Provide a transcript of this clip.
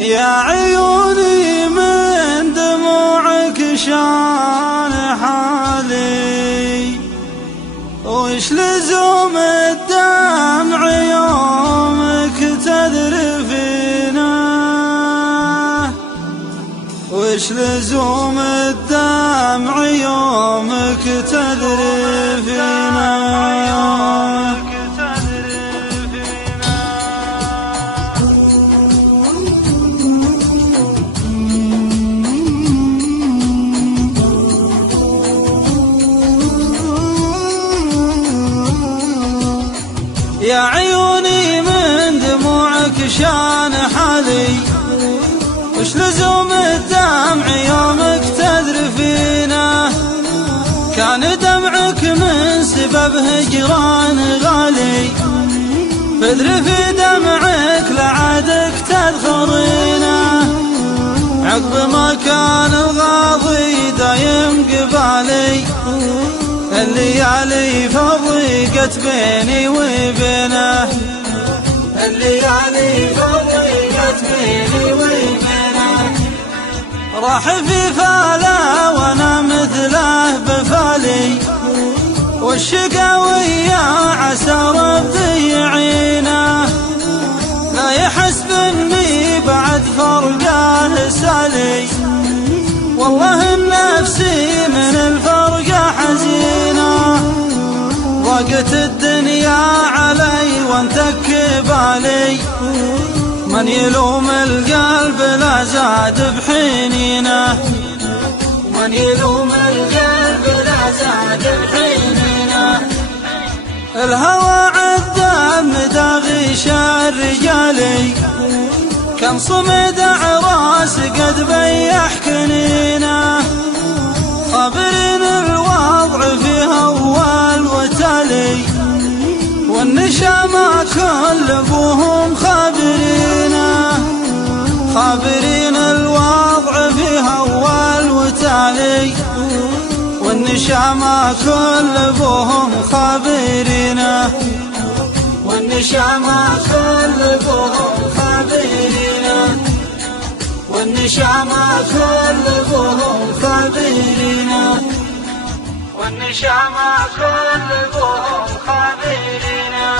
يا عيوني من دموعك شان حالي، وش لزوم الدمع يومك تذرفينه، وش لزوم الدمع يومك تذرفينه. يا عيوني من دموعك شان حالي، وش لزوم الدمع يومك تذرفينه، كان دمعك من سبب هجران غالي، فاذرفي دمعك لعادك تذخرينه، عقب ما كان الغاضي دايم قبالي، الليالي فرقت بيني وبينه، الليالي فرقت بيني وبينه، راح في فاله وانا مثله بفالي، والشقاوية عسى ربي يعينه، لا يحسب اني بعد فرقه سالي، والله نفسي من الفرقة حزينة، ضاقت الدنيا علي وانتك بالي، من يلوم القلب لا زاد بحنينه، من يلوم القلب لا زاد بحنينه، الهوى عذب مداغيش الرجالي، كم صمد عراس قد بيح كنينه، خابرين الوضع فيها أول وتالي، والنشامة كل أبوهم خابرينه، خابرين الوضع فيها أول وتالي، والنشامة كل أبوهم خابرينه، والنشامة كل أبوهم خابرينه، والنشامة كل أبوهم خابرينه، والنشامة كل أبوهم خابرينه.